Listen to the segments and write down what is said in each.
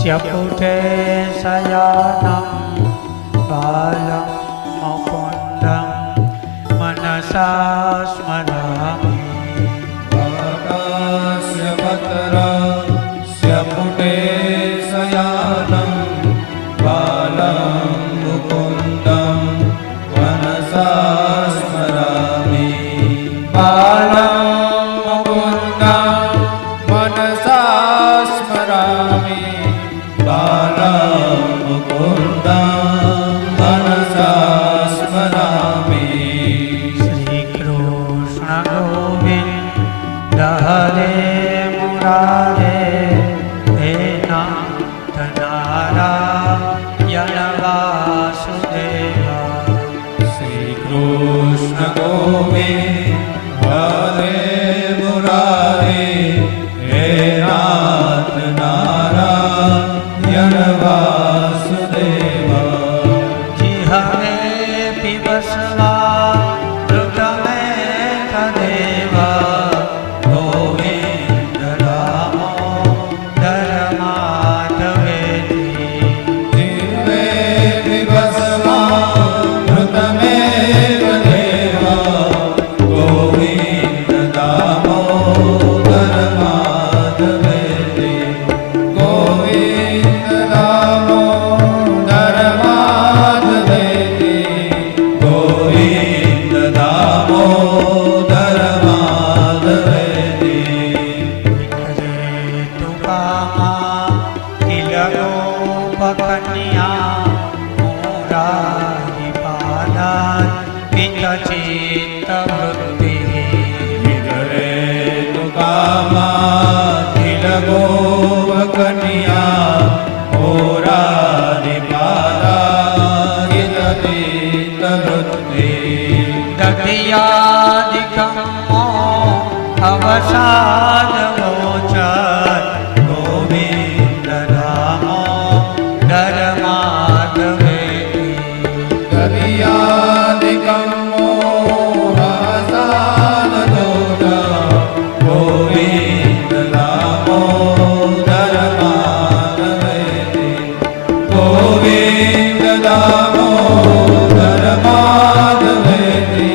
स्यपुटे शयानं बालं मुकुन्दं मनसा स्मरामि। स्यपुटे शयानं बालं मुकुन्दं मनसा स्मरामि। बालं मुकुन्दं मनसा स्मरामि। बालं मुकुन्दं मनसा स्मरामि। श्रीकृष्ण गोविन्द हरे मुरारे हे नाथ नारायण वासुदेवा। श्रीकृष्ण गोविन्द हरे मुरारे हे नाथ नारायण वासुदेवा। जिहवे पिबस्वा मृतमेक देवा गोविन्द दामोदर माधवेति। जिह्वे विवस्वा मृतमेव देवा गोविन्द दामोदर माधवेति। गोविन्द दामोदर माधवेति। गोविन्द दामोदर माधवेति। विक्रेतु कामा किल गोपकन्या मुरारिपादान् विकचित्तवृत्तिः। विकरेतु कामा किल गोपकन्या मुरारिपादा विकचित्तवृत्तिः। दधियादिकं अवसादगोचर गोविन्द दामोदर माधवेति। दधियादिकं मोहसानदोष गोविन्द दामोदर माधवेति। गोविन्द दामोदर माधवेति।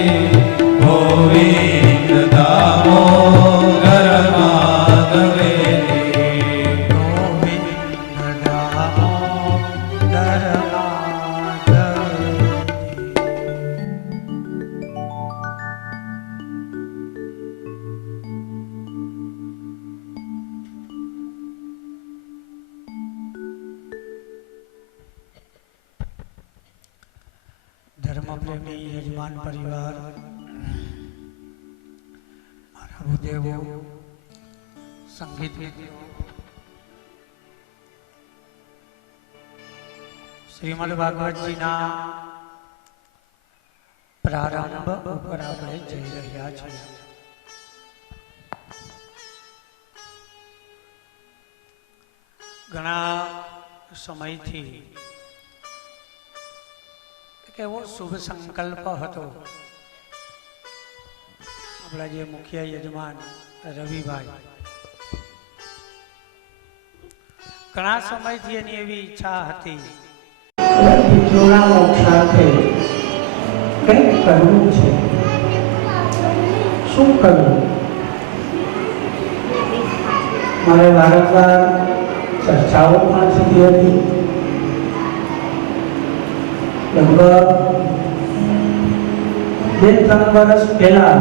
गोविन्द दामोदर माधवेति। गोविन्द दामोदर माधवेति। धर्मप्रेमी यजमान परिवार, मारा भूदेवो, संगीत मित्रों, श्रीमद् भागवत जी ना प्रारंभ ઉપર આપણે જઈ રહ્યા છીએ। ઘણા સમયથી એક એવો શુભ સંકલ્પ હતો આપણા જે મુખ્ય યજમાન રવિભાઈ, ઘણા સમયથી એની એવી ઈચ્છા હતી પિતૃના મોક્ષાર્થે કંઈક કરવું છે, શું કરવું? મારે વારંવાર ચર્ચાઓ પણ થતી હતી। લગભગ 2-3 વર્ષ પહેલા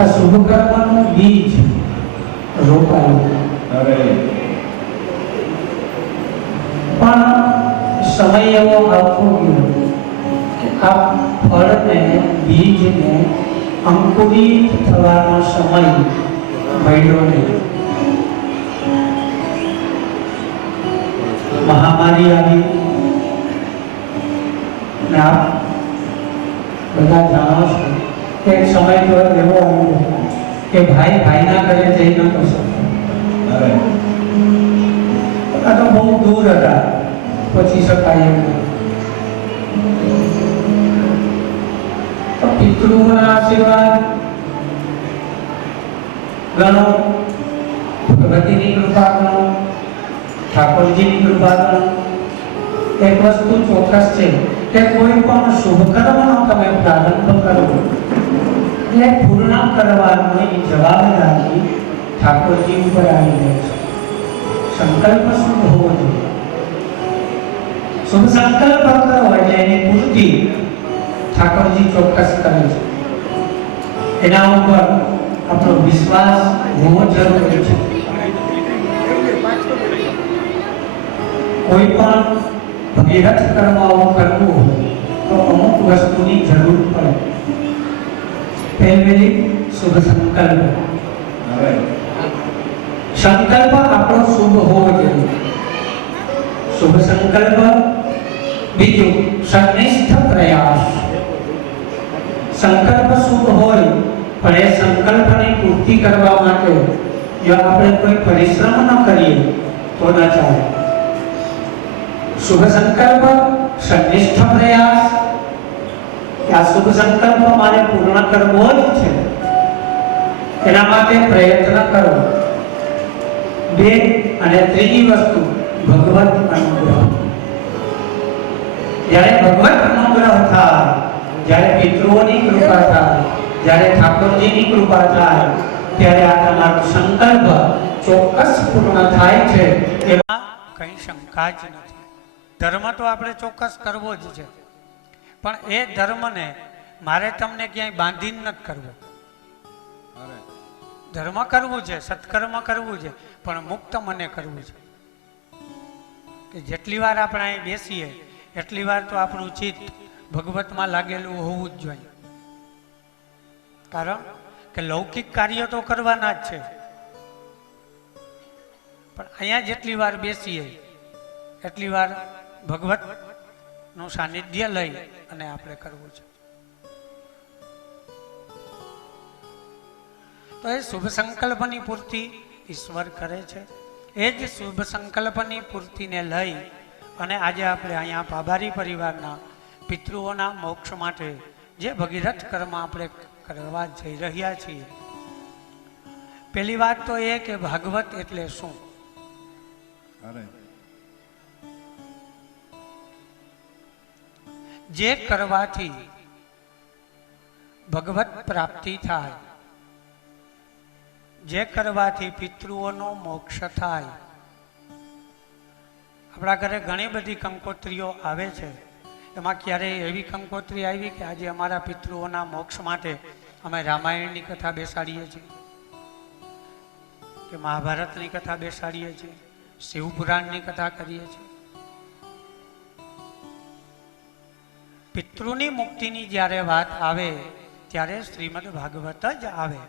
આ શુભકર્મનું બીજ રોપાયું, પણ સમય એવો આવતો ગયો કે આ ફળને, બીજને અંકુરિત થવાનો સમય મળ્યો નહીં। મહામારી આવી ને આપ બધા જાણો છો કે એક સમય તો એવો આવ્યો કે ભાઈ ભાઈના ઘરે જઈ નતો શકતો। આ તો બહુ દૂર હતા, પહોંચી શકાય એમ નહીં। તો પિતૃઓના આશીર્વાદ ઘણો ભગવતીની કૃપા ગણો, ઠાકોરજીની કૃપા ગણો. એક વસ્તુ ચોક્કસ છે કે કોઈ પણ શુભ કર્મનો તમે પ્રારંભ કરો એટલે પૂર્ણ કરવાની જવાબદારી ઠાકોરજી ઉપર આવી જાય છે. સંકલ્પ શુભ હોવો જોઈએ. શુભ સંકલ્પ કરો એટલે એની પૂર્તિ ઠાકોરજી ચોક્કસ કરે છે. એના ઉપર આપણો વિશ્વાસ હોવો જરૂરી છે. કોઈ પણ ભગીરથ કર્મો કરવું તો અમુક વસ્તુની જરૂર પડે. પહેલી શુભ સંકલ્પ. સંકલ્પ આપણો શુભ હોવો જોઈએ. શુભ સંકલ્પ. બીજું સનિષ્ઠ પ્રયાસ. સંકલ્પ શુભ હોય પણ એ સંકલ્પની પૂર્તિ કરવા માટે જો આપણે કોઈ પરિશ્રમ ન કરીએ તો ન ચાલે. શુભ સંકલ્પ, સનિષ્ઠ પ્રયાસ. આ શુભ સંકલ્પ મારે પૂર્ણ કરવો જ છે, એના માટે પ્રયત્ન કરો. બે અને ત્રીજી વસ્તુ ભગવત અનુગ્રહ. જ્યારે ભગવત અનુગ્રહ થાય, જ્યારે પિતૃઓની કૃપા થાય, જ્યારે ઠાકોરજીની કૃપા થાય, ત્યારે આ તમારો સંકલ્પ ચોક્કસ પૂર્ણ થાય છે. એમાં કંઈ શંકા જ નથી. ધર્મ તો આપણે ચોક્કસ કરવો જ છે, પણ એ ધર્મને મારે તમને ક્યાંય બાંધીને નથી કરવો. ધર્મ કરવું છે, સત્કર્મ કરવું છે, પણ મુક્ત મને કરવું છે. કે જેટલી વાર આપણે અહીં બેસીએ એટલી વાર તો આપણું ચિત્ત ભગવતમાં લાગેલું હોવું જ જોઈએ. કારણ કે લૌકિક કાર્ય તો કરવાના જ છે, પણ અહીંયા જેટલી વાર બેસીએ એટલી વાર ભગવતનું સાનિધ્ય લઈ અને આપણે કરવું છે. તો એ શુભ સંકલ્પની પૂર્તિ ઈશ્વર કરે છે. એ જ શુભ સંકલ્પની પૂર્તિને લઈ અને આજે આપણે અહીંયા પાભારી પરિવારના પિતૃઓના મોક્ષ માટે જે ભગીરથ કર્મ આપણે કરવા જઈ રહ્યા છીએ. પહેલી વાત તો એ કે ભાગવત એટલે શું? જે કરવાથી ભગવત પ્રાપ્તિ થાય, જે કરવાથી પિતૃઓનો મોક્ષ થાય. આપણા ઘરે ઘણી બધી કંકોત્રીઓ આવે છે. એમાં ક્યારેય એવી કંકોત્રી આવી કે આજે અમારા પિતૃઓના મોક્ષ માટે અમે રામાયણની કથા બેસાડીએ છીએ, કે મહાભારતની કથા બેસાડીએ છીએ, શિવપુરાણની કથા કરીએ છીએ. પિતૃની મુક્તિની જ્યારે વાત આવે ત્યારે શ્રીમદ ભાગવત જ આવે.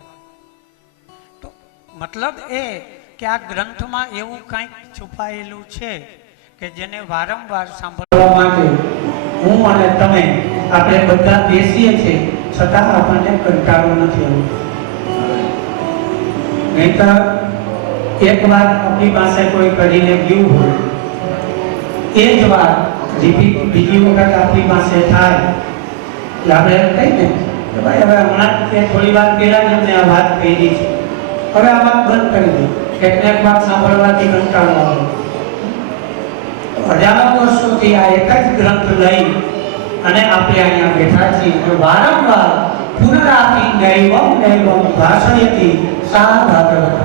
તો મતલબ એ કે આ ગ્રંથમાં એવું કંઈક છુપાયેલું છે કે જેને વારંવાર સાંભળવા માટે હું અને તમે આપણે બધા બેસીએ છીએ, છતાં આપણને કંટાળો નથી આવતો. નહીંતર એક વાત આપણી પાસે કોઈ કરીને ગયું હોય, એ જ વાત બીજી વખત આપણી પાસે થાય એટલે આપણે એમ કહીએ કે ભાઈ હવે હમણાં કે થોડી વાર પહેલા જ અમને આ વાત કહી છે, હવે આ વાત બંધ કરી દો. કેટલીક વાત સાંભળવાથી કંટાળો આવે. હજારો વર્ષોથી આ એક જ ગ્રંથ લઈ અને આપણે અહીંયા બેઠા છીએ. વારંવાર પુનરાપિ નૈવમ નૈવમ ભાષયતિ સા ભાગવતઃ.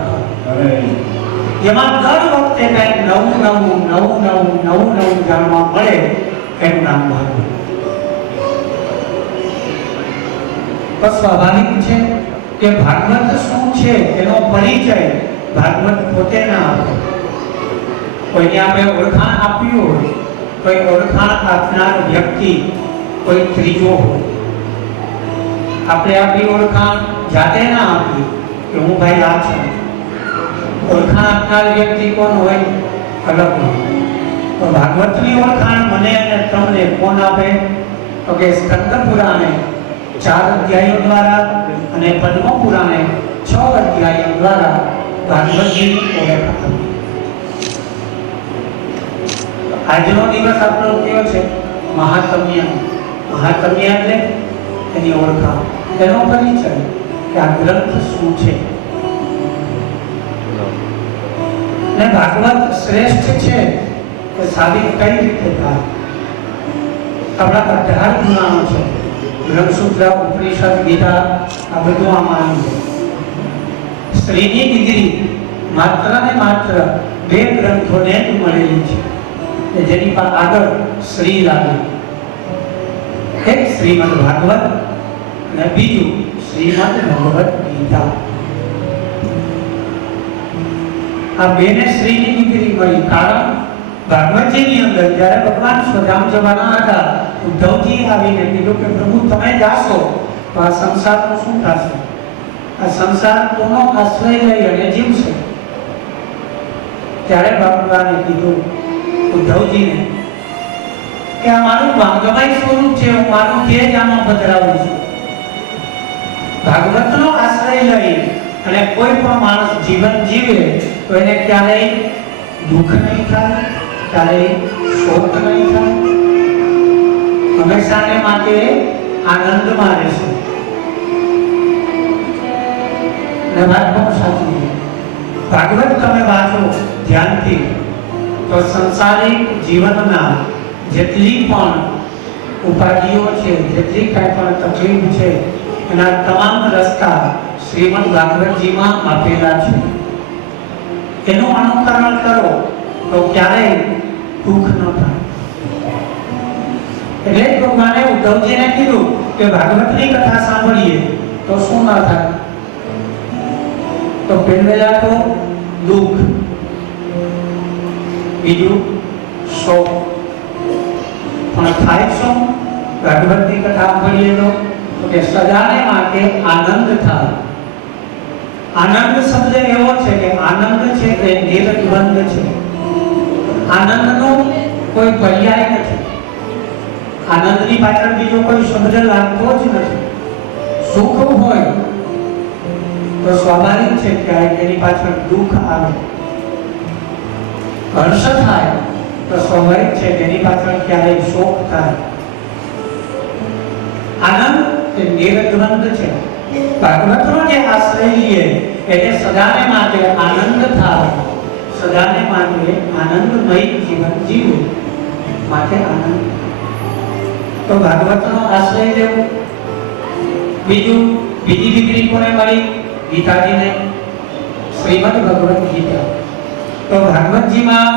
એમાં દર વખતે કંઈક નવું જાણવા મળે એનું નામ ભાગવત. તો સ્વાભાવિક છે કે ભાગવત શું છે એનો પરિચય ભાગવત પોતે ના આપે. કોઈને આપણે ઓળખાણ આપ્યું હોય, કોઈ ઓળખાણ આપનાર વ્યક્તિ કોઈ ત્રીજો હોય. આપણે આપણી ઓળખાણ જાતે ના આપી કે હું ભાઈ આ છું. ઓળખાણ આપનાર વ્યક્તિ કોણ હોય? અલગ હોય. તો ભાગવતની ઓળખાણ મને અને તમને કોણ આપે? તો કે સ્કંદ પુરાણે 4 અધ્યાયો દ્વારા અને પદ્મ પુરાણે 6 અધ્યાયો દ્વારા ભાગવતજીની ઓળખ આપી. આજનો દિવસ આપણો કયો છે? મહાત્મ્ય. મહાત્મ્ય એટલે એની ઓળખાણ, એનો પરિચય કે આ ગ્રંથ શું છે. ને ભાગવત શ્રેષ્ઠ છે એ સાબિત કઈ રીતે થાય? આપણા 18 પુરાણો છે, બ્રહ્મસૂત્ર, ઉપનિષદ, ગીતા, આ બધું આમાં આવ્યું છે. શ્રીની ડિગ્રી માત્ર ને માત્ર 2 ગ્રંથોને જ મળેલી છે કે જેની પર આગળ શ્રી લાગે. એક શ્રીમદ ભાગવત અને બીજું શ્રીમદ ભગવદ ગીતા. આ બેને શ્રીની ડિગ્રી મળી. કારણ ભાગવતજીની અંદર જ્યારે ભગવાન સ્વધામ જવાના હતા, ઉદ્ધવજી આવીને કીધું કે પ્રભુ તમે જાશો તો આ સંસારનું શું થશે? આ સંસાર કોનો આશ્રય લઈ અને જીવશે? ત્યારે ભગવાને કીધું ઉદ્ધવજીને કે આ મારું ભાગમય સ્વરૂપ છે, હું મારું તેજ આમાં પધરાવું છું. ભાગવતનો આશ્રય લઈ અને કોઈ પણ માણસ જીવન જીવે તો એને ક્યારેય દુઃખ નહીં થાય, ક્યારેય શોક નહીં થાય, હંમેશાને માટે આનંદમાં રહેશે. અને વાત બહુ સાચી છે. ભાગવત તમે વાંચો ધ્યાનથી તો સંસારિક જીવનના જેટલી પણ ઉપાધિઓ છે, જેટલી કાંઈ પણ તકલીફ છે, એના તમામ રસ્તા શ્રીમદ ભાગવતજીમાં આપેલા છે. એનું અનુકરણ કરો તો ક્યારેય દુઃખ ન થાય. એટલે જ ભગવાને ઉદ્ધવજીને કીધું કે ભાગવતની કથા સાંભળીએ તો શું ના થાય? તો પહેલા તો દુઃખ, બીજું શોક. પણ થાય શું? ભાગવતની કથા સાંભળીએ તો કે સદાને માટે આનંદ થાય. આનંદ શબ્દ એવો છે કે આનંદ છે એ નિર્બંધ છે. આનંદનો કોઈ પર્યાય નથી. આનંદની પાછળ બીજો કોઈ શબ્દ લાગતો જ નથી. સુખ હોય તો સ્વાભાવિક છે કે એની પાછળ દુઃખ આવે. હર્ષ થાય તો સ્વાભાવિક છે કે એની પાછળ ક્યારેય શોક થાય. આનંદ એ નિર્દ્વંદ છે. ભાગવતનો જે આશ્રય લઈએ એટલે સદાને માટે આનંદ થાય, સદાને માટે આનંદમય જીવન જીવે, માટે આનંદ. તો ભાગવતનો આશ્રય લેવો. બીજી ડિગ્રી કોને મળી? ગીતાજીને, શ્રીમદ ભગવદ ગીતા. તો ભાગવતજીમાં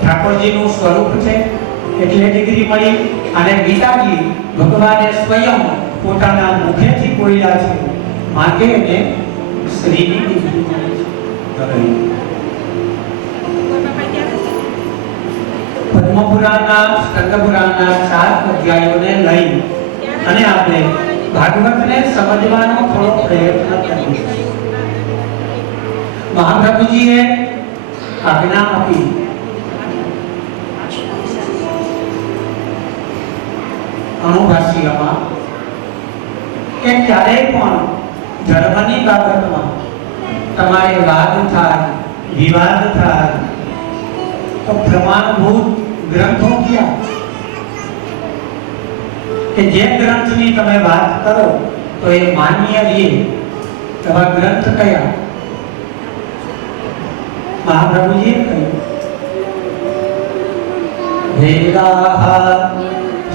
ઠાકોરજીનું સ્વરૂપ છે એટલે ડિગ્રી મળી. અને ગીતાજી ભગવાને સ્વયં પોતાના મુખેથી બોલ્યા છે, માટે એને શ્રીની ડિગ્રી મળી છે. પદ્મપુરાણના, સ્કંદપુરાણના 4 અધ્યાયોને લઈ અને આપણે ભાગવતને સમજવાનો થોડો પ્રયત્ન કરીએ. મહાપ્રભુજીએ આજ્ઞા આપી અનુભાષ્યમાં કે ક્યારેય પણ ધર્મની બાબતમાં તમારે વાદ થાય, વિવાદ થાય તો પ્રમાણભૂત ગ્રંથો ક્યાં? કે જે ગ્રંથની તમે વાત કરો તો એ માન્ય રહે એવા ગ્રંથ કયા? મહાપ્રભુજીએ કહ્યું વેદાહ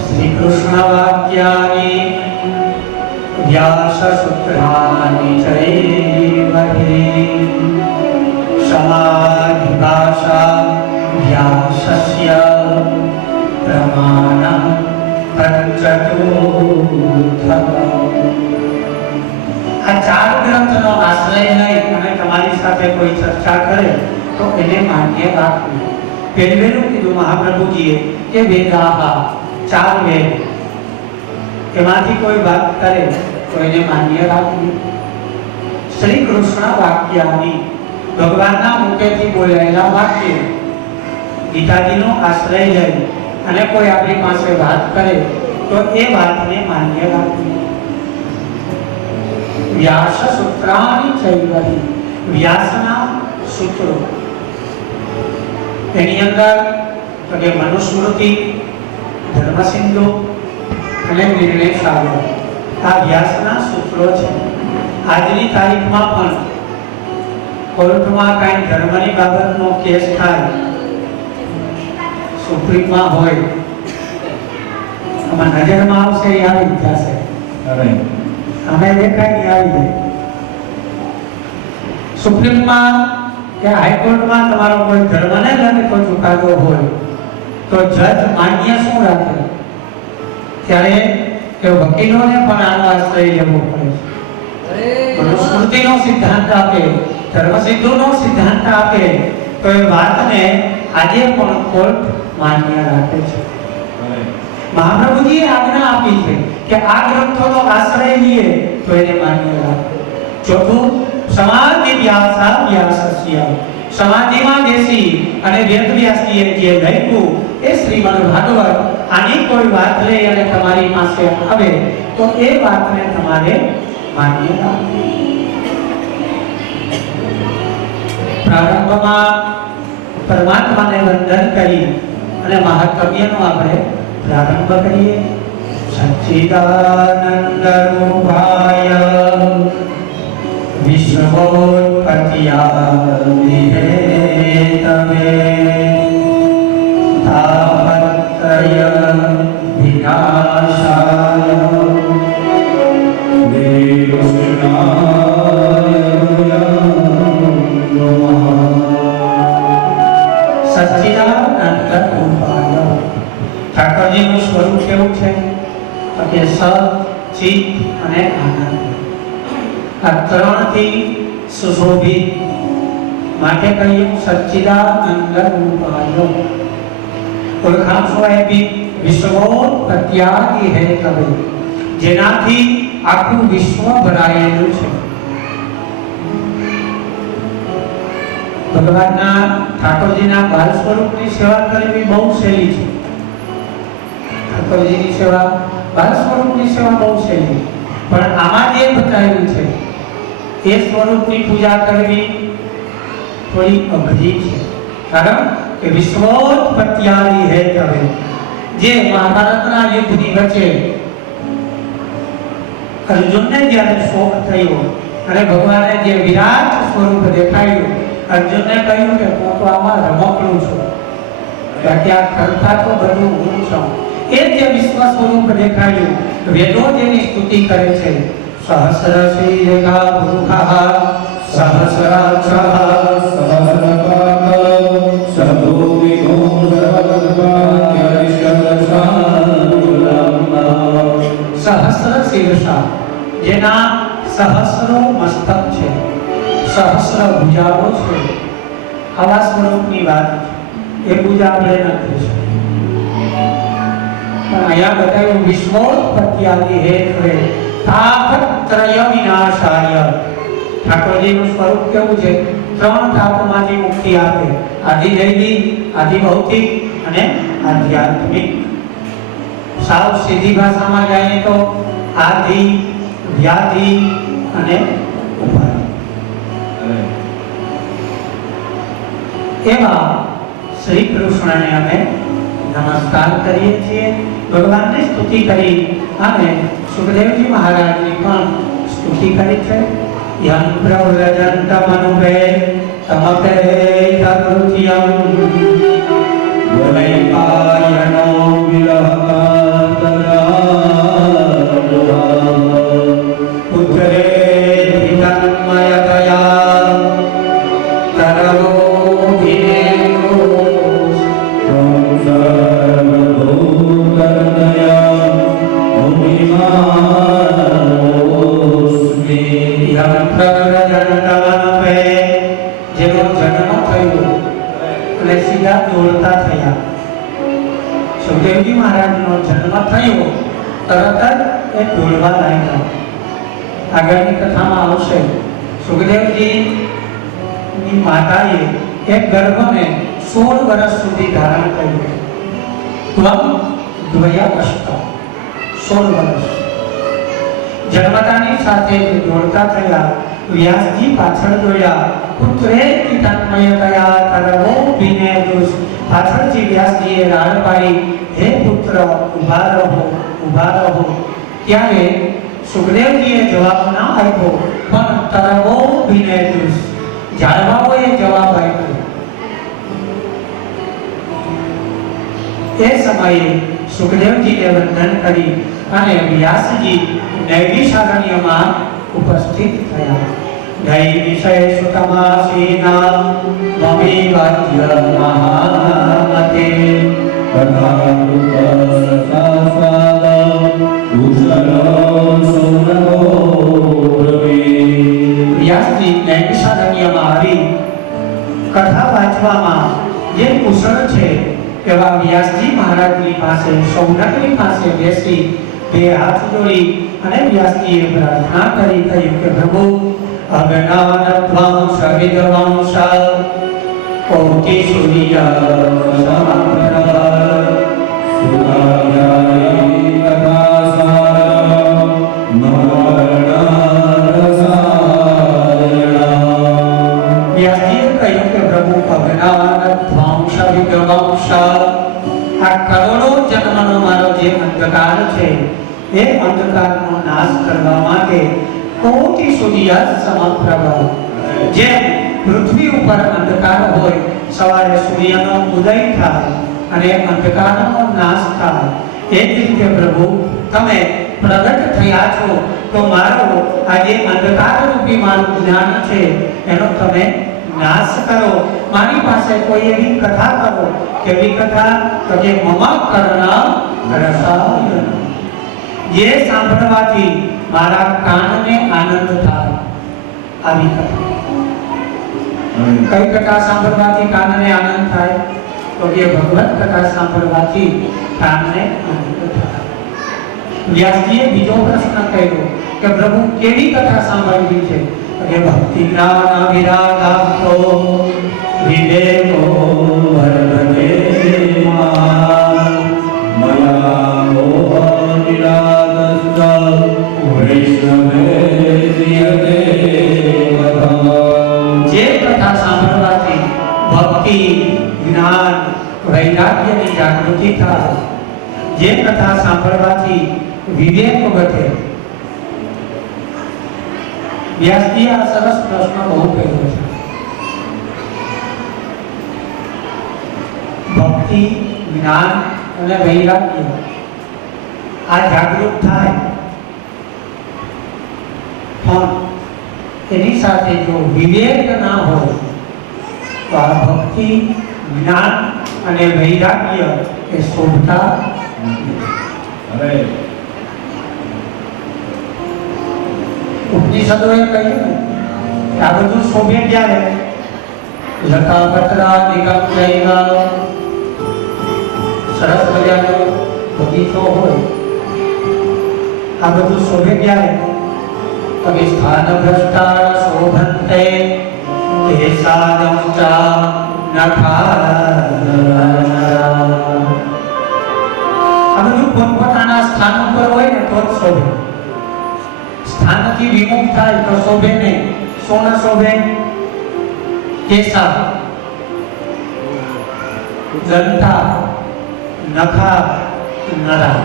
શ્રી કૃષ્ણ વાક્યાની વ્યાસ સૂત્રાની ચૈવહે સમાધિ ભાષા વ્યાસસ્ય પ્રમાણં પંચતોર્થમ. આ 4 ગ્રંથનો આશ્રય લઈ અને તમારી સાથે કોઈ ચર્ચા કરે તો એને માન્ય રાખવું. પહેલું કીધું મહાપ્રભુજીએ કે વેદાહ, 4 વેદ, એમાંથી કોઈ વાત કરે તો એને માન્ય રાખવું. શ્રી કૃષ્ણ વાક્યાની, ભગવાનના મુખેથી બોલાયેલા વાક્ય. ગીતાજીનો આશ્રય લઈ અને કોઈ આપણી પાસે વાત કરે તો એ વાતને માન્ય રાખવી. વ્યાસ સૂત્રાની ચૈવહે, વ્યાસના સૂત્રો. એની અંદર તો કે મનુસ્મૃતિ, ધર્મસિંધુ અને નિર્ણય સાગર, આ વ્યાસના સૂત્રો છે. આજની તારીખમાં પણ કોર્ટમાં કાંઈ ધર્મની બાબતનો કેસ થાય, સુપ્રીમમાં હોય, આમાં નજરમાં આવશે એ આવી જ જશે, અમે દેખાય ને આવી જાય. સુપ્રીમમાં કે હાઈકોર્ટમાં તમારો કોઈ ધર્મને લગતો ચુકાદો હોય તો જજ માન્ય શું રાખે? ત્યારે કે વકીલોને પણ આનો આશ્રય લેવો પડે છે. મનુસ્મૃતિનો સિદ્ધાંત આપે, ધર્મસિદ્ધોનો સિદ્ધાંત આપે તો એ વાતને આજે પણ કોર્ટ માન્ય રાખે છે. મહાપ્રભુજીએ આજ્ઞા આપી છે કે આ ગ્રંથોનો આશ્રય લઈએ તો એને માન્ય રાખે. ચોથું, સમાધિ વ્યાસા વ્યાસસ્ય, સમાધિમાં બેસી અને વેદવ્યાસજીએ જે લખ્યું એ શ્રીમદ ભાગવત, આની કોઈ વાત લઈ અને તમારી પાસે આવે તો એ વાતને તમારે માન્ય રાખવી. પ્રારંભમાં પરમાત્માને વંદન કરી અને મહાકાવ્યનો આપણે પ્રારંભ કરીએ. સચ્ચિદાનંદ રૂપાય વિશ્વોત્પત્યાદિહેતવે તાપત્રય વિનાશાય સચ્ચિદાનંદ રૂપાય. ઠાકોરજીનું સ્વરૂપ કેવું છે? તો કે સત, ચિત અને આનંદ. આ ત્રણથી સુશોભિત માટે કહ્યું સચ્ચિદાનંદ રૂપાય. ઓળખાણ શું આપી? વિશ્વોત્પત્યાદિ હેતવે, જેનાથી આખું વિશ્વ ભરાયેલું છે. ભગવાનના ઠાકોરજીના બાલ સ્વરૂપની સેવા કરવી બહુ સહેલી છે. ઠાકોરજીની સેવા, બાલ સ્વરૂપની સેવા બહુ સહેલી, પણ આમાં જે બતાવ્યું છે એ સ્વરૂપની પૂજા કરવી થોડી અઘરી છે. કારણ કે વિશ્વોત્પત્યાદિ હેતવે, જે મહાભારતના યુદ્ધની વચ્ચે અર્જુનને જ્યારે શોક થયો અને ભગવાને જે વિરાટ સ્વરૂપ દેખાયું, અર્જુનને કહ્યું કે હું તો આમાં રમકડું છું, બાકી આ કરતા તો બધું હું છું. એ જે વિશ્વ સ્વરૂપ દેખાયું, વેદો જેની સ્તુતિ કરે છે. સહસ્રશી રેખા પુરુષઃ સહસ્રાક્ષઃ સહસ્ર શીર્ષા, જેના સહસ્રો મસ્તક છે, સહસ્ર ભુજાઓ છે, આવા સ્વરૂપની વાત એ પૂજા આપણે ન કરી શકીએ. પણ અહીંયા બતાવ્યું વિશ્વોત્પત્યાદિ હેતવે તાપત્રય વિનાશાય. ઠાકોરજીનું સ્વરૂપ કેવું છે? ત્રણ તાપમાંથી મુક્તિ આપે: આદિદૈવી, આદિભૌતિક અને આધ્યાત્મિક. સાવ સીધી ભાષામાં જાય તો આદિ, વ્યાધિ અને ઉપાધિ. એવા શ્રી કૃષ્ણને અમે નમસ્કાર કરીએ છીએ, ભગવાનની સ્તુતિ કરી અને સુખદેવજી મહારાજની પણ સ્તુતિ કરી છે. યં પ્રવ્રજन्तમનુપે તમપે તકૃત્યં વૈપાયનો વિરહકાતરા ઉત્તરે હિતન્મયતયા તરવો વિનેકો જેનો જન્મ થયો અને સીધા દોડતા થયા. સુખદેવજી મહારાજનો જન્મ થયો તરત જ એ દોડવા લાગ્યા. આગળની કથામાં આવશે, સુખદેવજીની માતાએ એક ગર્ભને 16 વર્ષ સુધી ધારણ કર્યું. ત્વમ દ્વયાકષ્ટ, 16 વર્ષ. જન્મતાની સાથે દોડતા થયા. વ્યાસજી પાછળ દોડ્યા. પુત્રે તન્મયતયા તરવો વિનેદુષ. પાછળથી વ્યાસજીએ રાડ પાડી, હે પુત્ર ઊભા રહો, ઊભા રહો. ત્યારે સુખદેવજીએ જવાબ ના આપ્યો, પણ તરવો વિનેદુષ, ઝાડવાઓએ જવાબ આપ્યો. એ સમયે સુખદેવજીને વંદન કરી અને વ્યાસજી નૈમિષારણ્યમાં ઉપસ્થિત થયા. નૈમિષે સુતમાસીના મમી વાદ્ય મહામતે વ્યાસજી નૈમિષારણ્યમાં આવી કથા વાંચવામાં જે કુશળ છે એવા વ્યાસજી મહારાજની પાસે સૌનકની પાસે બેસી બે હાથ જોડી અને વ્યાસજીએ પ્રાર્થના કરી કહ્યું કે પ્રભુ અગણાનત્વં સવિદ્વંસ કોટિ સૂર્ય સમપ્રભ સુરાજારી કથાસારમ વ્યાસજીએ કહ્યું કે પ્રભુ અગણાનત્વં સવિદ્વંસ આ કરોડો જન્મનો મારો જે અંધકાર છે એ અંધકારનો નાશ કરવા માટે કોટિ સૂર્ય સમપ્રભ જેમ પૃથ્વી ઉપર અંધકાર હોય સવારે સૂર્યનો ઉદય થાય અને અંધકારનો નાશ થાય એ જ રીતે પ્રભુ તમે પ્રગટ થયા છો તો મારો આ જે અંધકાર રૂપી મારું જ્ઞાન છે એનો તમે નાશ કરો. મારી પાસે કોઈ એવી કથા કરો. કેવી કથા? તો જે મમ કર્ણ રસાયન, જે સાંભળવાથી મારા કાનને આનંદ થાય. આવી કથા. કઈ કથા સાંભળવાથી કાનને આનંદ થાય? તો જે ભગવત કથા સાંભળવાથી કાનને આનંદ થાય. વ્યાસજીએ બીજો પ્રશ્ન કર્યો કે પ્રભુ કેવી કથા સાંભળવી છે? કે ભક્તિ જ્ઞાન વિરાગાતો વિવેકો વર્ધતે મયા મોહ નિરાદસ્ત વૈષ્ણવે પ્રિયતે કથા. જે કથા સાંભળવાથી ભક્તિ જ્ઞાન વૈરાગ્યની જાગૃતિ થાય, જે કથા સાંભળવાથી વિવેક વધે. વ્યાસજીએ આ સરસ પ્રશ્ન બહુ કર્યો છે. ભક્તિ જ્ઞાન અને વૈરાગ્ય આ જાગૃત થાય પણ એની સાથે જો વિવેક ના હોય તો આ ભક્તિ જ્ઞાન અને વૈરાગ્ય એ શોભતા નથી. ઉપનિષદોએ કહ્યું ને કે આ બધું શોભે ક્યારે? લતા પત્રા નિગમ જૈના સરસ મજાનો બગીચો હોય, આ બધું શોભે ક્યારે? તবে સ્થાન ભ્રષ્ટા શોભંતે કેસાદંચા નખારનરા. આ બધું પોતપોતાના સ્થાન ઉપર હોય ને તો જ શોભે. સ્થાનથી વિમુખ થાય તો શોભે નહીં. શું ન શોભે? કેસા દંતા નખા નરા.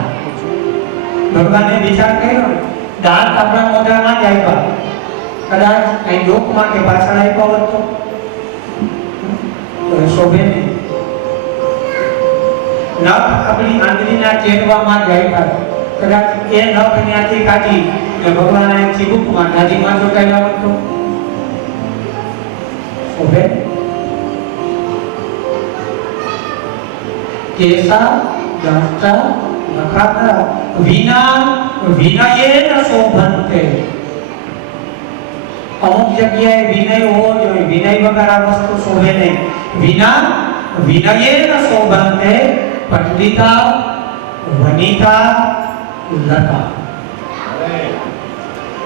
ભગવાને વિચાર કર્યો ને દાંત આપણા મોઢામાં જ આપ્યા, કદાચ અહીં ડોકમાં કે પાછળ આપ્યો હોત તો એ શોભે નહીં. નખ આપણી આંગળીના ચેરવામાં જ આપ્યા, કદાચ એ નખ ત્યાંથી કાઢી ને ભગવાને ચીબુકમાં ગાદીમાં ચોટાડ્યા હોત તો શોભે. કેસા દંતા નખા વિના વિનયેન શોભન્તે. અમુક જગ્યાએ વિનય હોવો જોઈએ, વિનય વગર આ વસ્તુ શોભે નહીં. વિના વિનયેન શોભન્તે પંડિતા વનિતા લતા.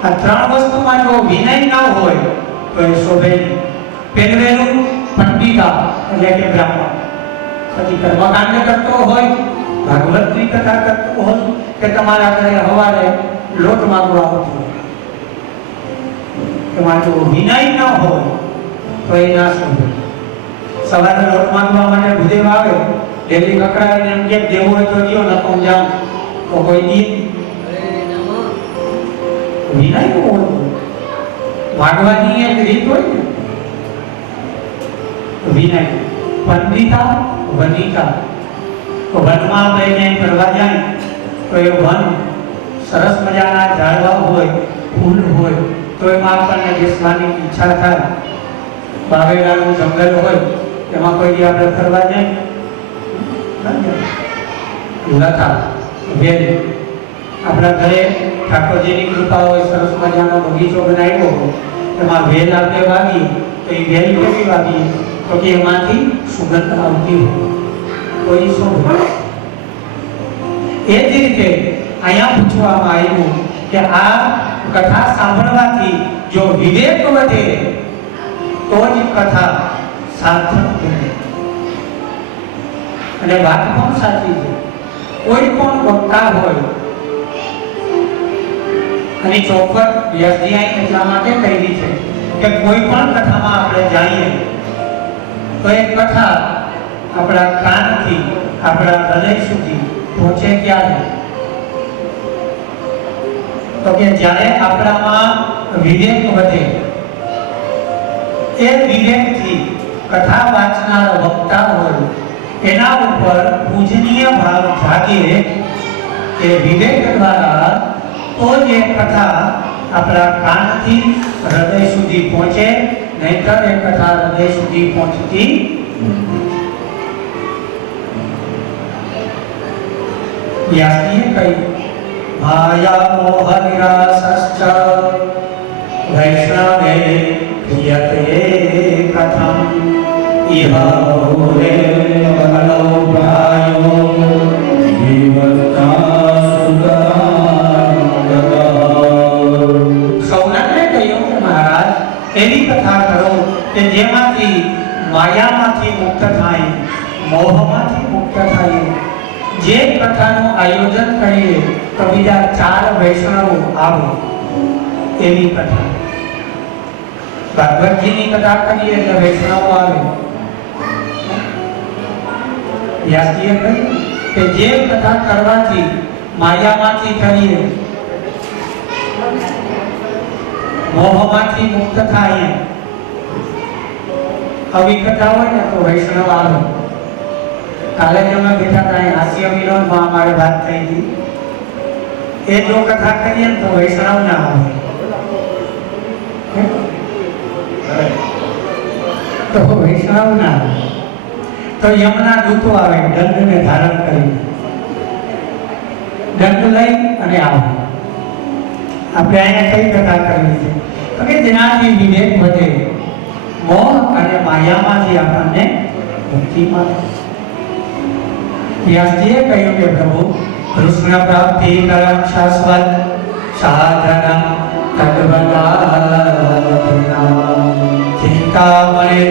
આ ત્રણ વસ્તુમાં જો વિનય ના હોય તો એ શોભે નહીં. પહેલું પંડિતા એટલે કે બ્રાહ્મણ, પછી કર્મકાંડ કરતો હોય, ભાગવતની કથા કરતો હોય કે તમારા ઘરે સવારે લોટ માંગવા આવતો હોય, એમાં જો વિનય ન હોય તો એ ના શોભે. સવારે લોટ માંગવા માટે ભૂદેવ આવે, ડેલી કકડાવીને એમ કે દેવું હોય તો દો, નકો જામ તો કોઈ દી વિનય હોય. માગવાની એક રીત હોય ને, વિનય. પંડિતા વનિતા. વનમાં આપણે ફરવા જાય તો એ વન સરસ મજાના ઝાડવા હોય, ફૂલ હોય, તો એમાં આપણને બેસવાની ઈચ્છા થાય. બાવેડાનું જંગલ હોય એમાં કોઈ દી આપણે ફરવા જાય. લતા વેલ, આપણા ઘરે ઠાકોરજીની કૃપા હોય, સરસ મજાનો બગીચો બનાવ્યો હોય, એમાં વેલ આપણે વાવીએ તો એ વેલ કેવી વાવીએ તો કે એમાંથી સુગંધ આવતી હોય. કોઈ શું એ જ રીતે અહીંયા પૂછવામાં આવ્યું કે આ કથા સાંભળવાથી જો વિવેક વધે તો જ કથા સાર્થક બને. અને વાત પણ સાચી છે. કોઈ પણ વક્તા હોય, અને ચોખવટ વ્યાસજી એટલા માટે કહેલી છે કે કોઈ પણ કથામાં આપણે જઈએ તો એ કથા આપણા કાનથી આપણા હૃદય સુધી પહોંચે ક્યારે? તો કે જ્યારે આપણામાં વિવેક વધે. એ વિવેકથી કથા વાંચનાર વક્તા હોય એના ઉપર પૂજનીય ભાવ જાગે. એ વિવેક દ્વારા તો જ એ કથા આપણા કાનથી હૃદય સુધી પહોંચે, નહીંતર એ કથા હૃદય સુધી પહોંચતી વ્યાસજીએ કહ્યું માયા મોહ નિરાસશ્ચ વૈષ્ણવે ક્રિયતે કથમ ઇહ ભૂરે અનૌભાયો સૌનકને કહ્યું કે મહારાજ એવી કથા કરો કે જેમાંથી માયામાંથી મુક્ત થાય, મોહમાંથી મુક્ત થાય. જે કથાનું આયોજન કરીએ તો બીજા 4 વૈષ્ણવો આવે એવી કથા. ભાગવતજીની કથા કરીએ એટલે વૈષ્ણવો આવે. વ્યાસજીએ કહ્યું કે જે કથા કરવાથી માયામાંથી કરીએ, મોહમાંથી મુક્ત થાય, આવી કથા હોય ને તો વૈષ્ણવ આવે. કાલે જ અમે બેઠા હતા, હાસ્ય વિનોદમાં અમારે વાત થઈ હતી. એ જો કથા કરીએ તો વૈષ્ણવ ના આવે, તો વૈષ્ણવ ના આવે. તો યમના દૂતો આવે દંડને ધારણ કરીને, દંડ લઈ અને આવે. આપણે અહીંયા કઈ કથા કરવી છે તો કે જેનાથી વિવેક વધે, મોહ અને માયામાંથી આપણને મુક્તિ મળે. વ્યાસજીએ કહ્યું કે પ્રભુ કૃષ્ણ પ્રાપ્તિ કરમ શાશ્વત સાધન તદ્વદાલના ચિંતામણે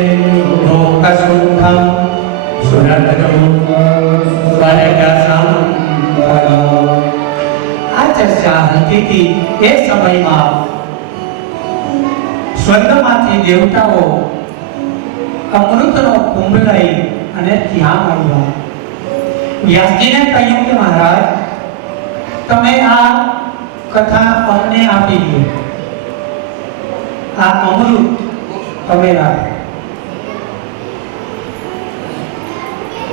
લોક સુખમ સુરગતો વરદસમ. આ ચર્ચા હતી હતી એ સમયમાં સ્વર્ગમાંથી દેવતાઓ અમૃતનો કુંભ લઈ અને ત્યાં આવ્યા. વ્યાસજીને કહ્યું કે મહારાજ તમે આ કથા અમને આપી દો, આ અમૃત તમે રાખો.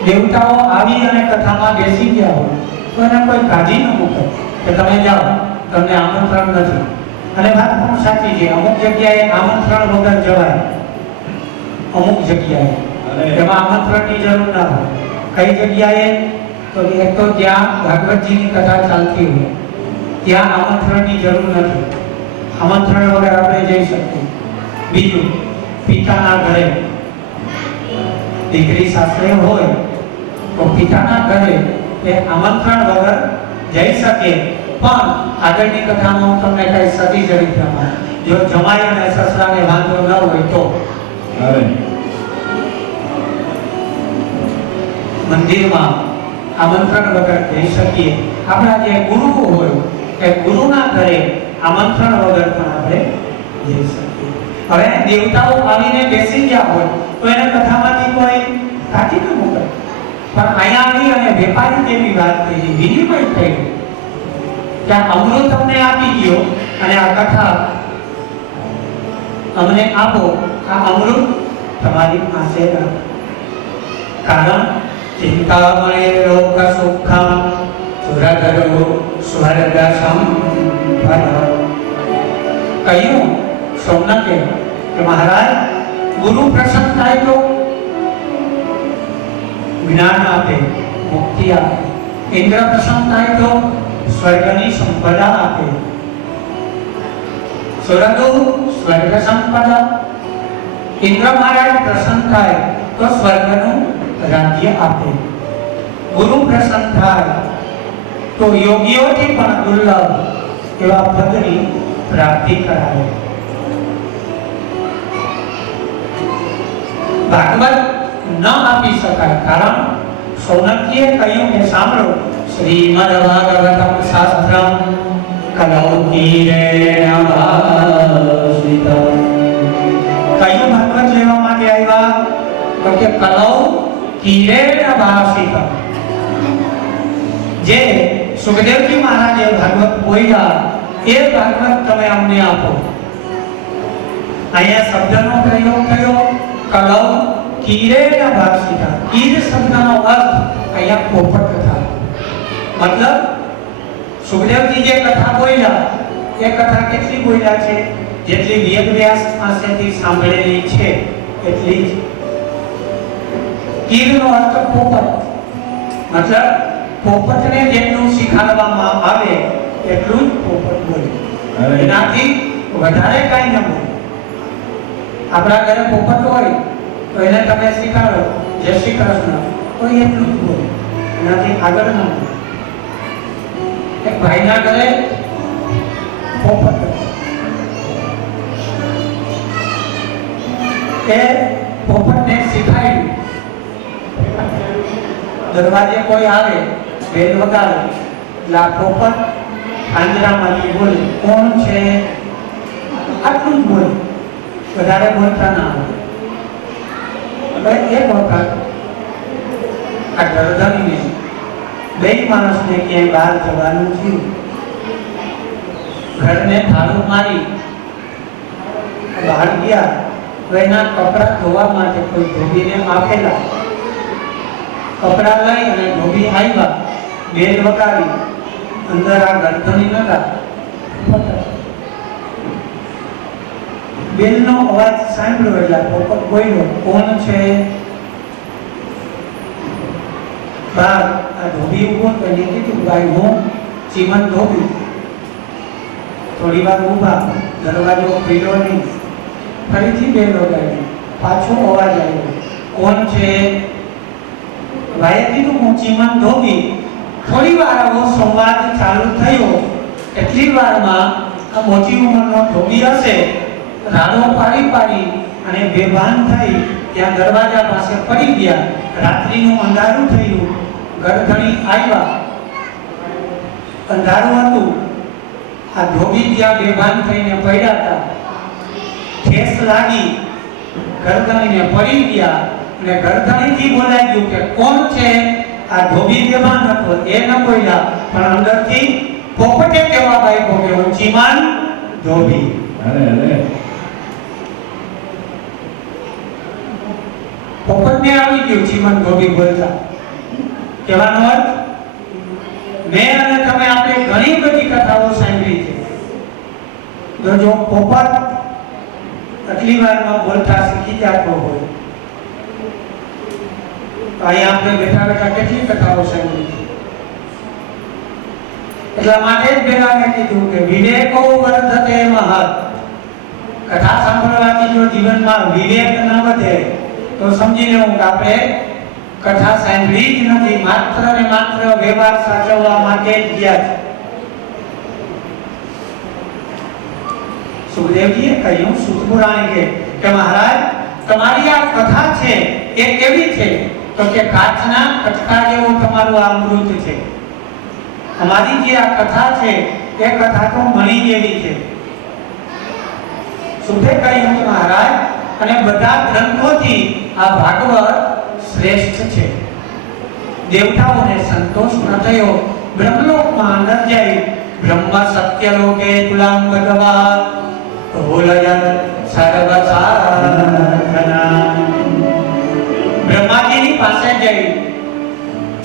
દેવતાઓ આવી અને કથામાં બેસી ગયા હોય તો એને કોઈ કાઢી ન મૂકે કે તમે જાઓ, તમને આમંત્રણ નથી. અને વાત પણ સાચી છે, અમુક જગ્યાએ આમંત્રણ વગર જવાય, અમુક જગ્યાએ એમાં આમંત્રણની જરૂર ના હોય. કઈ જગ્યાએ તો એક તો જ્યાં ભાગવતજીની કથા ચાલતી હોય ત્યાં આમંત્રણની જરૂર નથી, આમંત્રણ વગર આપણે જઈ શકીએ. બીજું, પિતાના ઘરે દીકરી સાસરે હોય તો પિતાના ઘરે એ આમંત્રણ વગર જઈ શકે. પણ આગળની કથામાં હું તમને કઈ સતી ચરિત્રમાં જો જમાઈ અને સસરાને વાંધો ન હોય તો મંદિરમાં આમંત્રણ વગર જઈ શકીએ. આપણા જે ગુરુઓ હોય એ ગુરુના ઘરે આમંત્રણ વગર પણ આપણે જઈ શકીએ. હવે દેવતાઓ આવીને બેસી ગયા હોય તો એને કથામાંથી કોઈ કાઢી ન મૂકે. પણ અહીંયા આવી અને વેપારી જેવી વાત થઈ, વિનિમય થઈ કે અમૃત અમને આપી ગયો અને આ કથા અમને આપો. આ અમૃત તમારી પાસે રાખ. કારણ ચિંતામણે લોક સુખમ સુરધરો સ્વર્ગ સંપદ. કહ્યું સોમનાથે કે મહારાજ ગુરુ પ્રસન્ન થાય તો જ્ઞાન આપે, મુક્તિ આપે. ઇન્દ્ર પ્રસન્ન થાય તો સ્વર્ગની સંપદા આપે. સુરધો સ્વર્ગ સંપદા. ઇન્દ્ર મહારાજ પ્રસન્ન થાય તો સ્વર્ગનું રાજ્ય આપે. ગુરુ પ્રસન્ન થાય તો યોગીઓથી પણ દુર્લભ એવા પદની પ્રાપ્તિ કરાવે. ભાગવત ન આપી શકાય. કારણ સૌનકજીએ કહ્યું કે સાંભળો, શ્રીમદ ભાગવતમ શાસ્ત્રમ કલૌકીરેણ ભાષિતમ. કયું ભાગવત લેવા માટે આવ્યા? તો કે કલૌકીરેણ ભાષિતમ. જે સુખદેવજી મહારાજે ભાગવત બોલ્યા એ ભાગવત તમે અમને આપો. અહીંયા શબ્દનો પ્રયોગ થયો કલૌ કીરેણ ભાષિતા. કીર શબ્દનો અર્થ અહીંયા પોપટ થાય. મતલબ સુખદેવજી જે કથા બોલ્યા એ કથા કેટલી બોલ્યા છે? જેટલી વેદ વ્યાસ પાસેથી સાંભળેલી છે એટલી જ. કીરનો અર્થ પોપટ. મતલબ પોપટને જેટલું શીખવાડવામાં આવે એટલું જ પોપટ બોલે. એનાથી વધારે કાંઈ ન બોલે. આપણા ઘરે પોપટ હોય તો એને તમે શીખવાડો જય શ્રી કૃષ્ણ તો એટલું જ બોલે, એનાથી આગળ ન બોલે. એક ભાઈના ઘરે પોપટ એ પોપટને શીખાયું. દરવાજે કોઈ આવે, બેલ વગાડે એટલે આ પોપટ પાંજરામાંથી બોલે, કોણ છે? આટલું જ બોલે, વધારે બોલતા ના આવે. એક વખત આ ગરદનને બે માણસને ક્યાંય બહાર જવાનું થયું. ઘરને તાળું મારી બહાર ગયા તો એના કપડા ધોવા માટે કોઈ ધોબીને આપેલા. કપડા લઈ અને ધોબી આવ્યા, બેલ વગાડી, અંદર આ ગરદની નતા. બેલનો અવાજ સાંભળ્યો એટલે પોપટ બોલ્યો, કોણ છે? બહાર આ ધોબી ઉભો તો એને કીધું, ભાઈ હું ચીમન ધોબી. થોડી વાર ઊભા, દરવાજો ખુલ્યો નહીં. ફરીથી બેલ વગાડી, પાછો અવાજ આવ્યો, કોણ છે? ભાઈએ કીધું, હું ચીમન ધોબી. થોડી વાર આવો સંવાદ ચાલુ થયો. એટલી વારમાં આ મોટી ઉંમરનો ધોબી હશે, રાડો પાડી પાડી અને બેભાન થઈ ત્યાં દરવાજા પાસે પડી ગયા. રાત્રિનું અંધારું થયું. ગરધણી આવ્યા, અંધારું હતું. આ ધોબી ત્યાં બેભાન થઈને પડ્યા હતા. ઠેસ લાગી, ગરધણીને પડી ગયા અને ગરધણીથી બોલાઈ ગયું કે કોણ છે? આ ધોબી બેભાન હતો એ ન બોલ્યા, પણ અંદરથી પોપટે કહેવા લાગ્યો કે હું ચીમાન ધોબી. પોપટને આવી ગયું ચીમન ધોબી બોલતા. કહેવાનો અર્થ, મેં અને તમે આપણે ઘણી બધી કથાઓ સાંભળી છે. તો જો પોપટ આટલી વારમાં બોલતા શીખી જતો હોય તો અહીંયા આપણે બેઠા બેઠા કેટલી કથાઓ સાંભળી છે. એટલા માટે જ ભેગાને કીધું કે વિવેકો વર્ધતે મહત. કથા સાંભળવાથી જો જીવનમાં વિવેક ન વધે તો સમજી લેવું કે આપણે કથા સાંભળી જ નથી, માત્ર ને માત્ર વ્યવહાર સાચવવા માટે જ ગયા છે. સુખદેવજીએ કહ્યું, સુતપુરાણે કે મહારાજ તમારી આ કથા છે એ કેવી છે? તો કે કાચના કટકા જેવું તમારું આ અમૃત છે. અમારી જે આ કથા છે એ કથા તો મણી જેવી છે. સુખે કહ્યું કે મહારાજ અને બધા ગ્રંથોથી આ ભાગવત શ્રેષ્ઠ છે. દેવતાઓને સંતોષ ન થયો, બ્રહ્મલોકમાં ન જઈ બ્રહ્મ સત્યલોકે તુલામ ભગવા ભોલયન સર્વસાધના.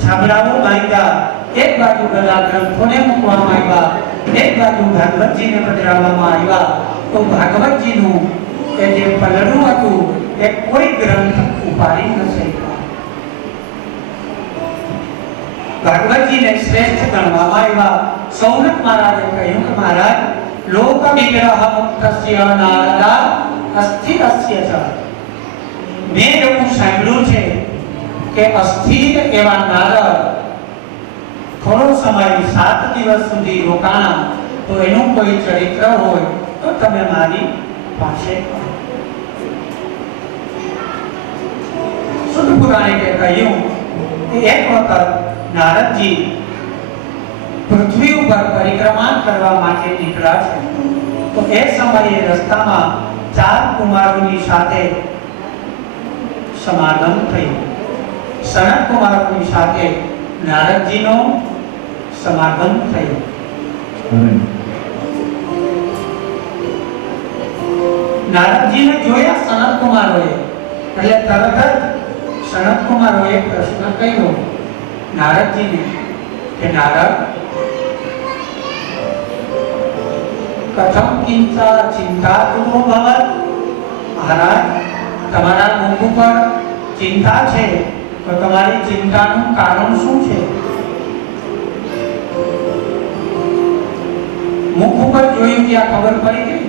છાબડાઓ બાંધ્યા, એક બાજુ બધા ગ્રંથોને મૂકવામાં આવ્યા, એક બાજુ ભાગવતજીને પધરાવવામાં આવ્યા. તો ભાગવતજીનું એ જે પલડું હતું એ કોઈ ગ્રંથ ઉપાડી ન શક્યા. ભાગવતજીને શ્રેષ્ઠ ગણવામાં આવ્યા. સૌનક મહારાજે કહ્યું કે મહારાજ, લોક વિગ્રહ મુક્તસ્ય નારદા અસ્થિરસ્ય ચ. મેં એવું સાંભળ્યું છે કે અસ્થિર એવા નારદ થોડો સમય 7 દિવસ સુધી રોકાણા, તો એનું કોઈ ચરિત્ર હોય તો તમે મારી પાસે કહો. શુદ્ધ પુરાણે કહ્યું કે એક વખત નારદજી પૃથ્વી ઉપર પરિક્રમા કરવા માટે નીકળ્યા છે. તો એ સમયે રસ્તામાં 4 કુમારોની સાથે સમાગમ થયું. સનત કુમારોની સાથે નારદજીનો સમાગમ થયો. નારદજીને જોયા સનત કુમારોએ, એટલે તરત જ સનત કુમારોએ પ્રશ્ન કર્યો નારદજીને કે નારદ, કથમ કિંચા ચિંતા તુમો ભવત. મહારાજ, તમારા મુખ ઉપર ચિંતા છે, તો તમારી ચિંતાનું કારણ શું છે? મુખ ઉપર જોયું ત્યાં ખબર પડી ગઈ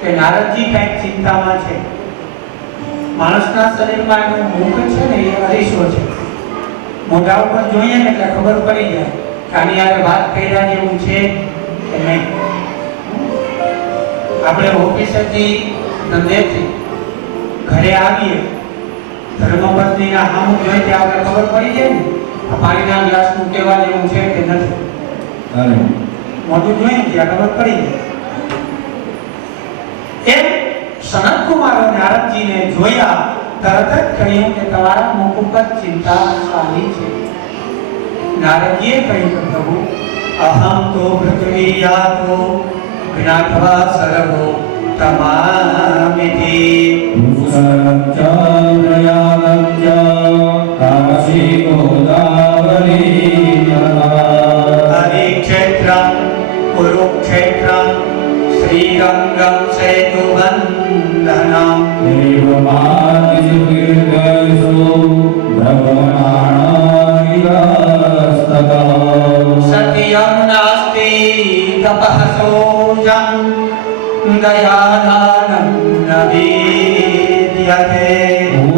કે નારદજી કંઈક ચિંતામાં છે. માણસના શરીરમાં એનું મુખ છે ને એ અરીસો છે. મોઢા ઉપર જોઈએ ને એટલે ખબર પડી જાય કે આની હારે વાત કર્યા જેવું છે કે નહીં. આપણે ઓફિસેથી ધંધેથી ઘરે આવીએ, ધર્મપત્નીના સામું જોઈએ ત્યાં આપણે ખબર પડી જાય ને આ પાણીના ગ્લાસનું કેવા જેવું છે કે નથી. મોઢું જોઈએ ત્યાં ખબર પડી જાય. એમ સનત કુમારો નારદજીને જોયા, તરત જ કહ્યું કે તમારા મુખ ઉપર ચિંતા સારી છે. નારદજીએ કહ્યું કે પ્રભુ, અહમ તો પૃથ્વીયાતો જ્ઞાત્વા સર્વો તમામિતિ. હરિક્ષેત્રમ કુરુક્ષેત્રમ શ્રીરંગમ સેતુબંધનમ. સત્યમ નાસ્તિ તપઃ સોજમ દયાદાનમ ન વિદ્યતે.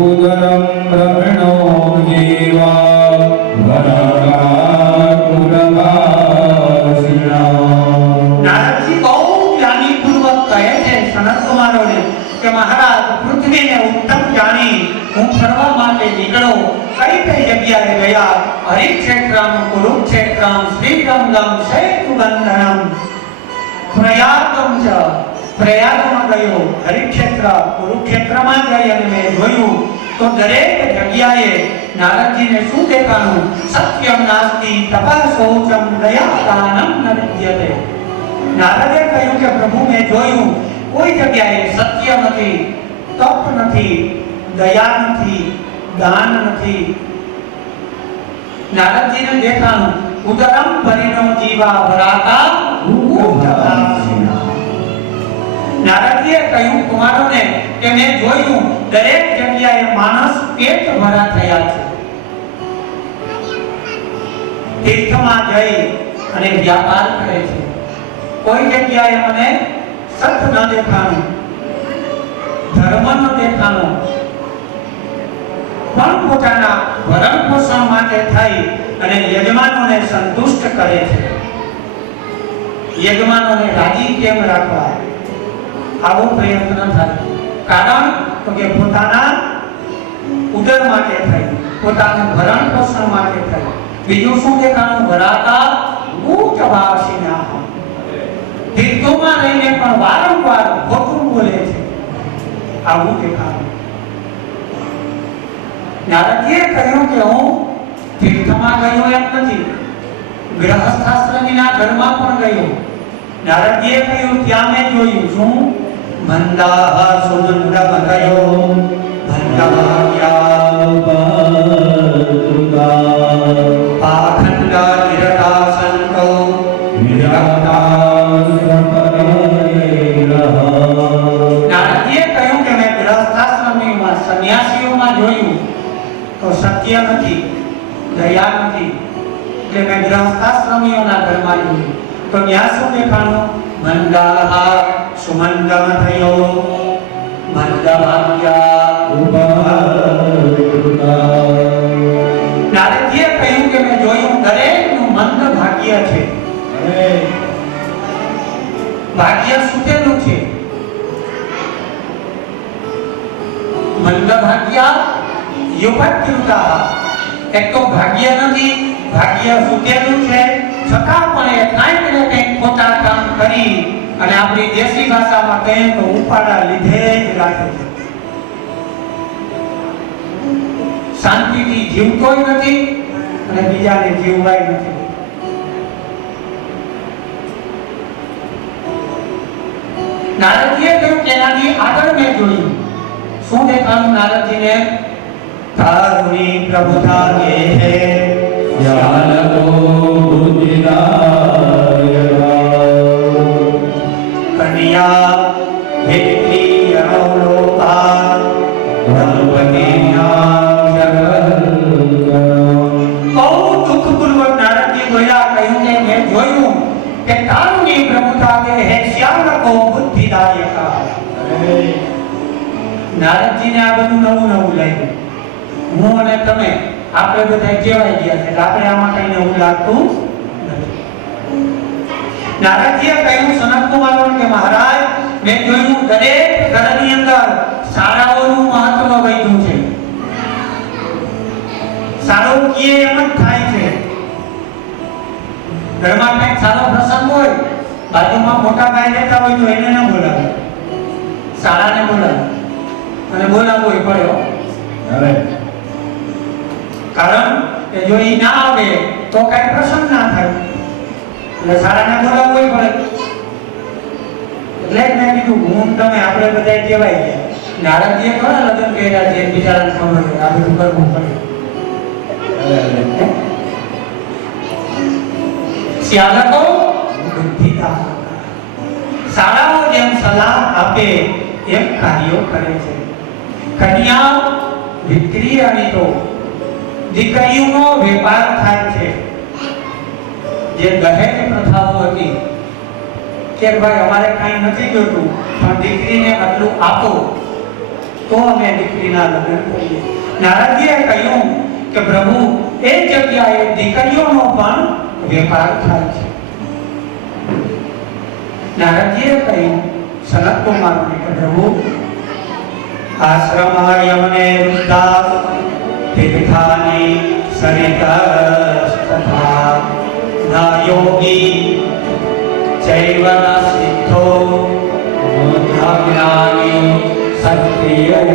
ઉદરમ બ્રહ્મણો જીવા નારદજી બહુ જ્ઞાનીપૂર્વક કહે છે સનત કુમારોને કે મહારાજ, પૃથ્વીને ઉત્તમ જાણી હું ફરવા માટે નીકળો. કઈ કઈ જગ્યાએ ગયા? હરિક્ષેત્રમ કુરુક્ષેત્રમ શ્રીરંગમ સેતુબંધનમ. પ્રયાગમ ચ, પ્રયાગમાં ગયો. હરિક્ષેત્ર કુરુક્ષેત્રમાં જઈ અને મેં જોયું તો દરેક જગ્યાએ નારદજીને શું દેખાણું? સત્યમ નાસ્તિ તપઃ શૌચમ દયાદાનમ ન વિદ્યતે. નારદે કહ્યું કે પ્રભુ, મેં જોયું કોઈ જગ્યાએ સત્ય નથી, તપ નથી, દયા નથી, દાન નથી. નારદજીને દેખાણું ઉદરમ ભરીનો જીવા ભરાતા નારદજીએ કહ્યું કુમારોને કે મેં જોયું દરેક જગ્યાએ માણસ પેટ ભરા થયા છે. તીર્થમાં જઈ અને વ્યાપાર કરે છે. કોઈ જગ્યાએ મને સત ન દેખાણું, ધર્મ ન દેખાણું, પણ પોતાના ભરણ પોષણ માટે થઈ અને યજમાનોને સંતુષ્ટ કરે છે. યજમાનોને રાજી કેમ રાખવા, આવો પ્રયત્ન થાય. કારણ તો કે પોતાના ઉદર માટે થઈ, પોતાનું ભરણ પોષણ માટે થઈ. બીજું શું દેખાણું? ભરાતા ઉચ્ચ ભાષીના. તીર્થોમાં રહીને પણ વારંવાર ખોટું બોલે છે, આવું દેખાણું. નારદજીએ કહ્યું કે હું તીર્થમાં ગયો એમ નથી, ગૃહસ્થાશ્રમીના ઘરમાં પણ ગયો. નારદજીએ કહ્યું ત્યાં મેં જોયું શું? મંદાહ સુનંદમ ગયો ભંડાયા નારદજીએ કહ્યું કે મેં ગૃહસ્થાશ્રમીમાં સંન્યાસીઓમાં જોયું તો સત્ય નથી, દયા નથી, એટલે મેં ગૃહસ્થાશ્રમીઓના ઘરમાં જોયું તો ત્યાં શું દેખાણું? મંદાહ સુમંદ થયો મંદ ભાગ્યા. નારદજીએ કહ્યું કે મેં જોયું દરેકનું મંદ ભાગ્ય છે, ભાગ્ય સુતેલું છે. મંદ ભાગ્યા યુપત્યુતા, એક તો ભાગ્ય નથી, ભાગ્ય સુતેલું છે, છતાં પણ એ કંઈક ને કંઈક ખોટા કામ કરી અને આપણી દેશી ભાષામાં કહીએ તો ઉપાડા લીધે જ રાખે છે. શાંતિથી જીવતોય નથી અને બીજાને જીવવાય નથી. નારદજીએ કહ્યું કે એનાથી આગળ મેં જોયું. શું દેખાયું નારદજીને? તારુણી પ્રભુતા દેહે યાલકો બુદ્ધિદાયકા કન્યા ભેટલી અવલોકા ધનપતિના બહુ દુઃખપૂર્વક નારદજી બોલ્યા. કહ્યું કે મેં જોયું કે તારુણી પ્રભુતા દેહે શ્યાલકો બુદ્ધિદાયકા. નારદજીને આ બધું નવું નવું લાગ્યું. હું અને તમે આપણે બધા કહેવાય ગયા છે, આપણે આમાં કઈ નવું લાગતું નથી. નારદજીએ કહ્યું સનત કુમારોને કે મહારાજ મેં જોયું દરેક ઘરની અંદર શાળાઓનું મહત્વ વધ્યું છે. સારો કીએ એમ જ થાય છે. ઘરમાં કંઈક સારો પ્રસંગ હોય, બાજુમાં મોટા ભાઈ રહેતા હોય તો એને ન બોલાવે, શાળાને બોલાવે અને બોલાવવો પડ્યો. કારણ કે જો એ ના આવે તો કઈ પ્રસંગ ના થાય, એટલે શાળાને બોલાવવું પડે. એટલે જ મેં કીધું હું તમે આપણે બધા કહેવાય ગયા. નારદજીએ ઘણા લગ્ન કર્યા છે, બિચારાને ખબર છે આ બધું કરવું પડે. શ્યાલકો બુદ્ધિદાતા, શાળાઓ જેમ સલાહ આપે એમ કાર્યો કરે છે. કન્યા વિક્રી અને તો દીકરીઓનો વેપાર થાય છે. જે દહેજ પ્રથાઓ હતી કે ભાઈ અમારે કાંઈ નથી જોતું પણ દીકરીને આટલું આપો તો અમે દીકરીના લગ્ન કરીએ. નારદજીએ કહ્યું કે પ્રભુ એ જગ્યાએ દીકરીઓનો પણ વેપાર થાય છે. નારદજીએ કહ્યું સનત કુમારને કે પ્રભુ આશ્રમાયમને વૃદ્ધા તીર્થાની સરિતસ્તથા ન યોગી ચૈવ ન સિદ્ધો ન જ્ઞાની સત્યો.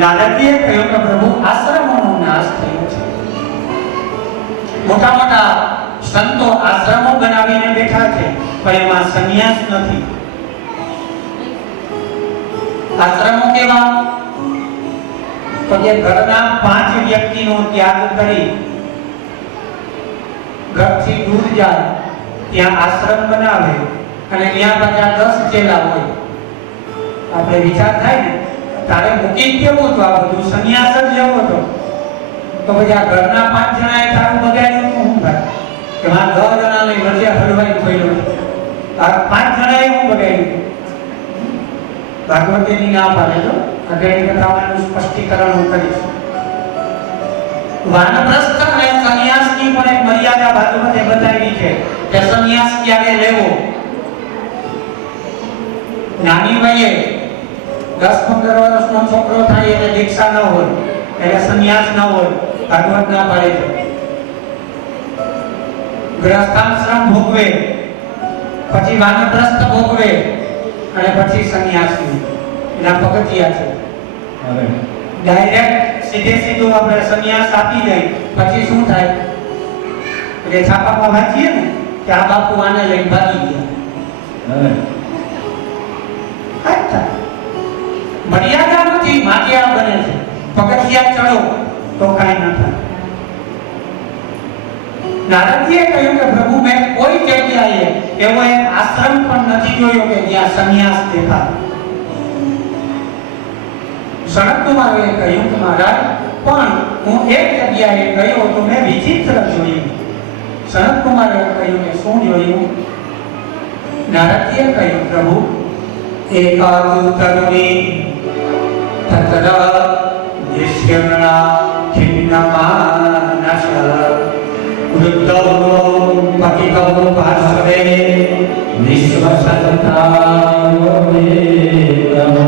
નારદજીએ કહ્યું કે પ્રભુ આશ્રમોનો નાશ થયો છે. મોટા મોટા સંતો આશ્રમો બનાવીને બેઠા છે પણ એમાં સંન્યાસ નથી. આશ્રમો કેવા? તો જે ઘરના 5 વ્યક્તિનો ત્યાગ કરી ઘરથી દૂર જાય ત્યાં આશ્રમ બનાવે અને ત્યાં પાછા 10 ચેલા હોય. આપણે વિચાર થાય ને તારે મૂકી કેવું તો આ બધું સંન્યાસ જ લેવો તો પછી આ ઘરના 5 જણાએ તારું બગાડ્યું તો શું થાય? કે આ 10 જણાને વચ્ચે હલવાઈ થયેલો આ 5 જણાએ શું બગાડ્યું? ભાગવતની ના પાડે તો આગળની કથામાં સ્પષ્ટીકરણ હું કરીશ. વાનપ્રસ્થ અને સંન્યાસની પણ એક મર્યાદા ભાગવતે બતાવી છે કે સંન્યાસ ક્યારે લેવો. નાની વયે 10-15 વર્ષનો છોકરો થાય એટલે દીક્ષા ન હોય એટલે સંન્યાસ ન હોય, ભાગવત ના પાડે છે. ગૃહસ્થાશ્રમ ભોગવે પછી વાનપ્રસ્થ ભોગવે અને પછી સંન્યાસી. એના પગથિયા છે. ડાયરેક્ટ સીધું આપણે સંન્યાસ આપી દઈએ પછી શું થાય? એટલે છાપામાં વાંચીએ ને કે આ બાપુ આને લઈને ભાગી ગયા. મર્યાદા નથી માટે આ બને છે. પગથિયા ચડો તો કાંઈ ન થાય. નારદજીએ કહ્યું કે પ્રભુ મેં કોઈ જગ્યાએ એવો એક આશ્રમ પણ નથી જોયો કે જ્યાં સંન્યાસ દેખાય. સનતકુમારે કહ્યું કે મહારાજ પણ હું એક જગ્યાએ ગયો તો મેં વિચિત્ર જોયું. સનતકુમારે કહ્યું કે શું જોયું? નારદજીએ કહ્યું પ્રભુ એકાદુ તરુણી તત્ર નિશ્યમણા ખિન્નમાનસ વૃદ્ધો પતિતો પાર્શ્વે વિશ્વસંતાનો વેદનો.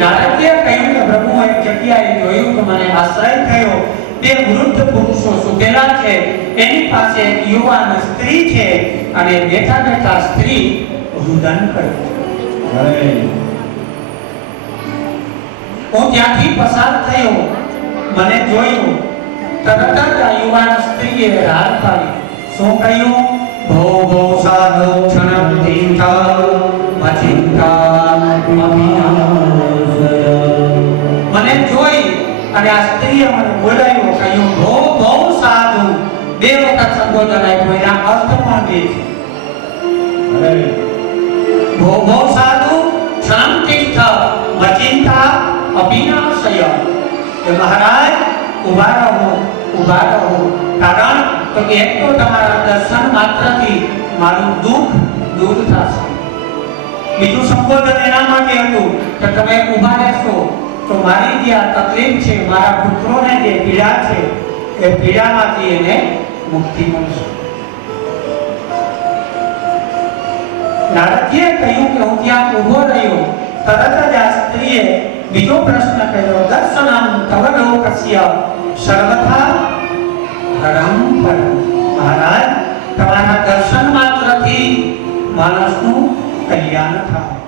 નારદજીએ કહ્યું કે પ્રભુ હું એક જગ્યાએ જોયું તો મને આશ્રય થયો. બે વૃદ્ધ પુરુષો સુતેલા છે, એની પાસે એક યુવાન સ્ત્રી છે અને બેઠા બેઠા સ્ત્રી રુદન કરે છે. હું ત્યાંથી પસાર થયો, મને જોયું, તરત જ આ યુવાન સ્ત્રીએ રાડ પાડી. શું કહ્યું? ભો ભો સાધુ ક્ષણમ તીર્થ મચિંતા મને જોઈ અને આ સ્ત્રીએ મને બોલાવ્યો, કહ્યું ભો ભો સાધુ. બે વખત સંબોધન આપ્યું, એના અર્થ પણ બે છે. ભો ભો સાધુ ક્ષણમ તીર્થ મચિંતા અભિનાશય. એ મહારાજ ઉભા રહો, ઉભા રહો. કારણ તો એક તો તમારા દર્શન માત્રથી મારું દુઃખ દૂર થશે. બીજું સંબોધન એના માટે હતું કે તમે ઉભા રહેશો તો મારી જે આ તકલીફ છે, મારા પુત્રોને જે પીડા છે, એ પીડામાંથી એને મુક્તિ મળશે. નારદજીએ કહ્યું કે હું ત્યાં ઊભો રહ્યો, તરત જ આ સ્ત્રીએ બીજો પ્રશ્ન કર્યો, દર્શનમ તવ લોકસ્ય સર્વથા હરમ પરમ. મહારાજ તમારા દર્શન માત્રથી માણસનું કલ્યાણ થાય.